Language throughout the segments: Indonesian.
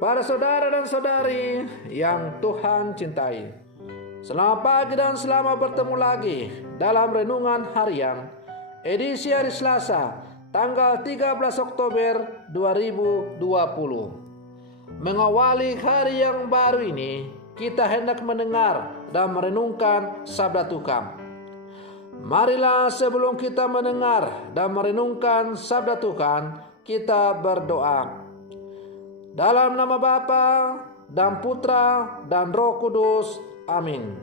Para saudara dan saudari yang Tuhan cintai, selamat pagi dan selamat bertemu lagi dalam Renungan Harian edisi hari Selasa tanggal 13 Oktober 2020. Mengawali hari yang baru ini, kita hendak mendengar dan merenungkan sabda Tuhan. Marilah sebelum kita mendengar dan merenungkan sabda Tuhan, kita berdoa. Dalam nama Bapa dan Putra dan Roh Kudus. Amin.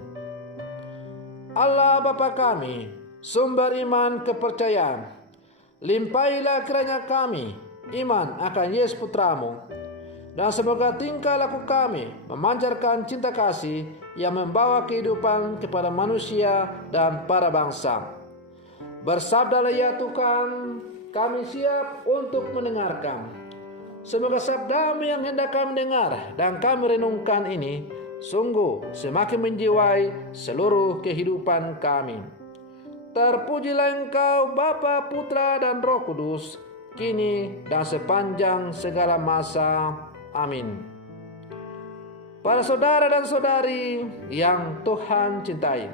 Allah Bapa kami, sumber iman kepercayaan, limpahilah kiranya kami iman akan Yesus Putramu, dan semoga tingkah laku kami memancarkan cinta kasih yang membawa kehidupan kepada manusia dan para bangsa. Bersabdalah ya Tuhan, kami siap untuk mendengarkan. Semoga sabdamu yang hendak kami dengar dan kami renungkan ini sungguh semakin menjiwai seluruh kehidupan kami. Terpujilah Engkau Bapa, Putra dan Roh Kudus, kini dan sepanjang segala masa. Amin. Para saudara dan saudari yang Tuhan cintai,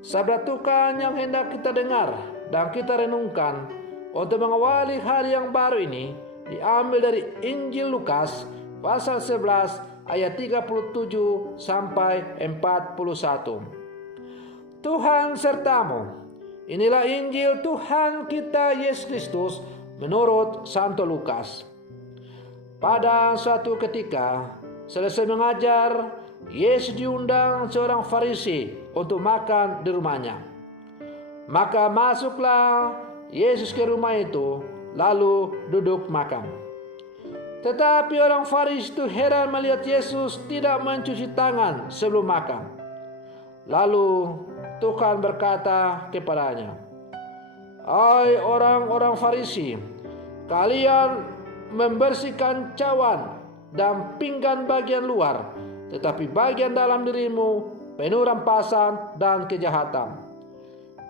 sabda Tuhan yang hendak kita dengar dan kita renungkan untuk mengawali hari yang baru ini diambil dari Injil Lukas pasal 11 ayat 37 sampai 41. Tuhan sertamu. Inilah Injil Tuhan kita Yesus Kristus menurut Santo Lukas. Pada suatu ketika, selesai mengajar, Yesus diundang seorang Farisi untuk makan di rumahnya. Maka masuklah Yesus ke rumah itu, lalu duduk makan. Tetapi orang Farisi itu heran melihat Yesus tidak mencuci tangan sebelum makan. Lalu Tuhan berkata kepadanya, "Hai orang-orang Farisi, kalian membersihkan cawan dan pinggan bagian luar, tetapi bagian dalam dirimu penuh rampasan dan kejahatan.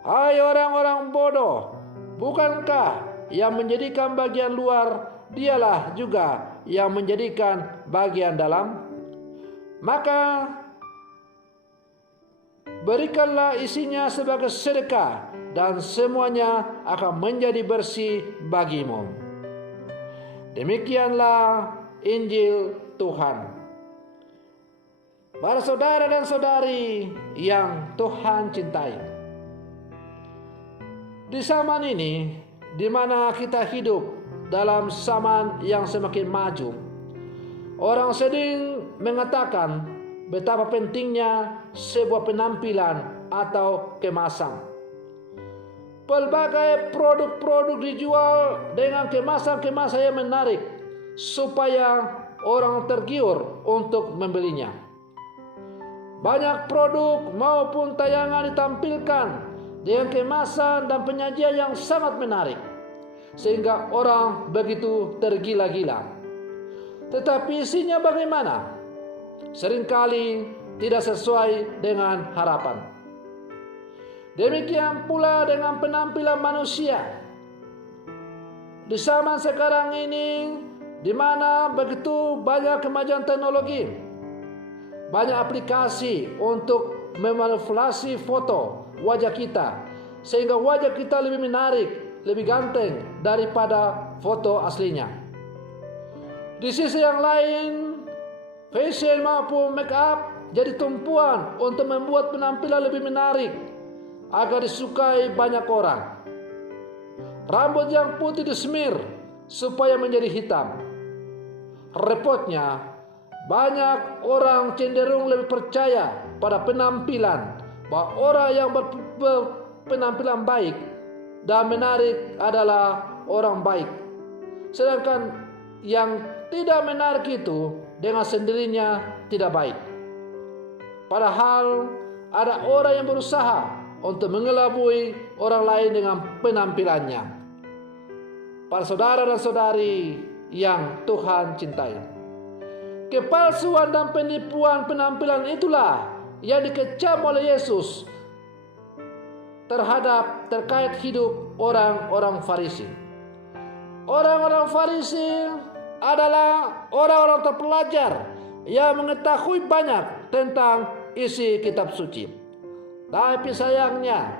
Hai orang-orang bodoh, bukankah yang menjadikan bagian luar, dialah juga yang menjadikan bagian dalam? Maka berikanlah isinya sebagai sedekah, dan semuanya akan menjadi bersih bagimu." Demikianlah Injil Tuhan. Para saudara dan saudari yang Tuhan cintai, di zaman ini, di mana kita hidup dalam zaman yang semakin maju, orang sering mengatakan betapa pentingnya sebuah penampilan atau kemasan. Pelbagai produk-produk dijual dengan kemasan-kemasan yang menarik supaya orang tergiur untuk membelinya. Banyak produk maupun tayangan ditampilkan dengan kemasan dan penyajian yang sangat menarik, sehingga orang begitu tergila-gila. Tetapi isinya bagaimana? Seringkali tidak sesuai dengan harapan. Demikian pula dengan penampilan manusia. Di zaman sekarang ini, di mana begitu banyak kemajuan teknologi, banyak aplikasi untuk memanipulasi foto wajah kita, sehingga wajah kita lebih menarik, lebih ganteng daripada foto aslinya. Di sisi yang lain, fashion maupun make up jadi tumpuan untuk membuat penampilan lebih menarik agar disukai banyak orang. Rambut yang putih disemir supaya menjadi hitam. Repotnya, banyak orang cenderung lebih percaya pada penampilan, bahwa orang yang berpenampilan baik dan menarik adalah orang baik, sedangkan yang tidak menarik itu dengan sendirinya tidak baik. Padahal ada orang yang berusaha untuk mengelabui orang lain dengan penampilannya. Para saudara dan saudari yang Tuhan cintai, kepalsuan dan penipuan penampilan itulah yang dikecam oleh Yesus terkait hidup orang-orang Farisi. Orang-orang Farisi adalah orang-orang terpelajar yang mengetahui banyak tentang isi kitab suci. Tapi sayangnya,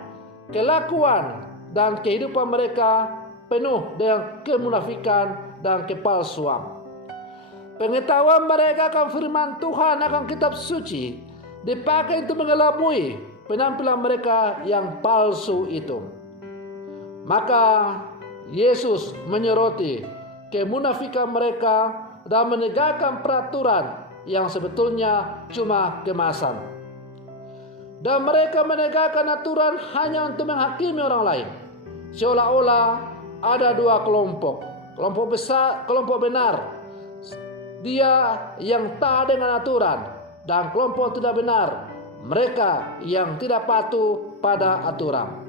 kelakuan dan kehidupan mereka penuh dengan kemunafikan dan kepalsuan. Pengetahuan mereka akan firman Tuhan, akan kitab suci, dipakai untuk mengelabui penampilan mereka yang palsu itu. Maka Yesus menyoroti kemunafikan mereka dan menegakkan peraturan yang sebetulnya cuma kemasan. Dan mereka menegakkan aturan hanya untuk menghakimi orang lain, seolah-olah ada dua kelompok. Kelompok besar, kelompok benar, dia yang taat dengan aturan, dan kelompok tidak benar, mereka yang tidak patuh pada aturan.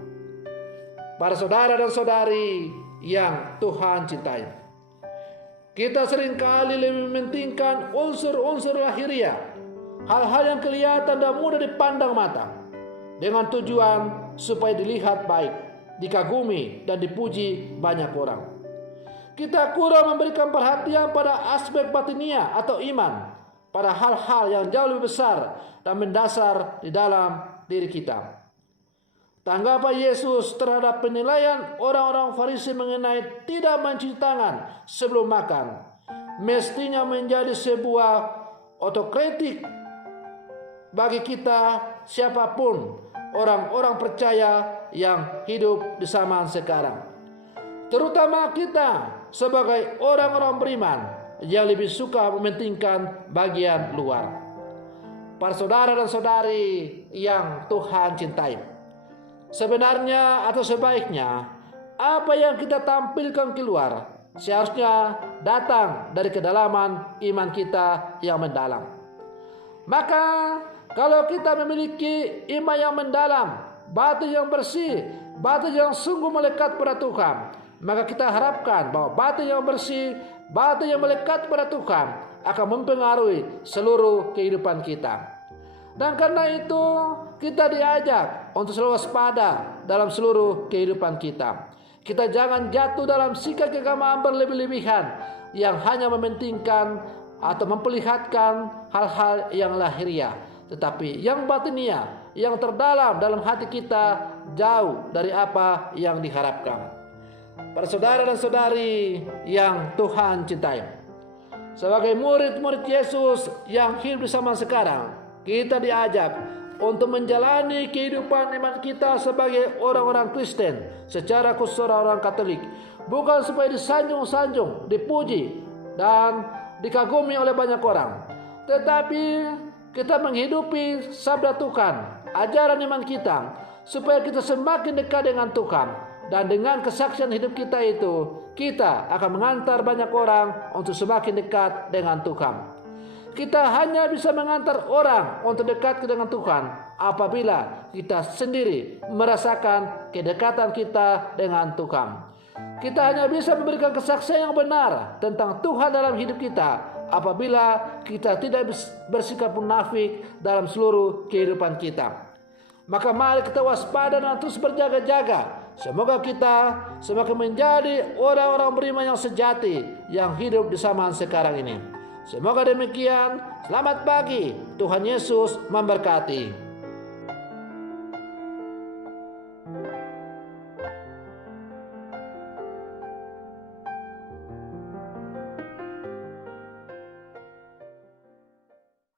Para saudara dan saudari yang Tuhan cintai, kita seringkali lebih mementingkan unsur-unsur lahiriah, hal-hal yang kelihatan dan mudah dipandang mata, dengan tujuan supaya dilihat baik, dikagumi dan dipuji banyak orang. Kita kurang memberikan perhatian pada aspek batiniah atau iman, pada hal-hal yang jauh lebih besar dan mendasar di dalam diri kita. Tanggapan Yesus terhadap penilaian orang-orang Farisi mengenai tidak mencuci tangan sebelum makan mestinya menjadi sebuah otokritik bagi kita, siapapun orang-orang percaya yang hidup di zaman sekarang, terutama kita sebagai orang-orang beriman yang lebih suka mementingkan bagian luar. Para saudara dan saudari yang Tuhan cintai, sebenarnya atau sebaiknya apa yang kita tampilkan keluar seharusnya datang dari kedalaman iman kita yang mendalam. Maka kalau kita memiliki iman yang mendalam, batin yang bersih, batin yang sungguh melekat pada Tuhan, maka kita harapkan bahwa batin yang bersih, batin yang melekat pada Tuhan akan mempengaruhi seluruh kehidupan kita. Dan karena itu kita diajak untuk selalu waspada dalam seluruh kehidupan kita. Kita jangan jatuh dalam sikap keagamaan berlebih-lebihan yang hanya mementingkan atau memperlihatkan hal-hal yang lahiriah, tetapi yang batiniah, yang terdalam dalam hati kita jauh dari apa yang diharapkan. Para saudara dan saudari yang Tuhan cintai, sebagai murid-murid Yesus yang hidup di zaman sekarang, kita diajak untuk menjalani kehidupan iman kita sebagai orang-orang Kristen, secara khusus orang-orang Katolik, bukan supaya disanjung-sanjung, dipuji dan dikagumi oleh banyak orang, tetapi kita menghidupi sabda Tuhan, ajaran iman kita, supaya kita semakin dekat dengan Tuhan. Dan dengan kesaksian hidup kita itu, kita akan mengantar banyak orang untuk semakin dekat dengan Tuhan. Kita hanya bisa mengantar orang untuk dekat dengan Tuhan apabila kita sendiri merasakan kedekatan kita dengan Tuhan. Kita hanya bisa memberikan kesaksian yang benar tentang Tuhan dalam hidup kita apabila kita tidak bersikap munafik dalam seluruh kehidupan kita. Maka mari kita waspada dan terus berjaga-jaga. Semoga kita semakin menjadi orang-orang beriman yang sejati yang hidup di zaman sekarang ini. Semoga demikian. Selamat pagi. Tuhan Yesus memberkati.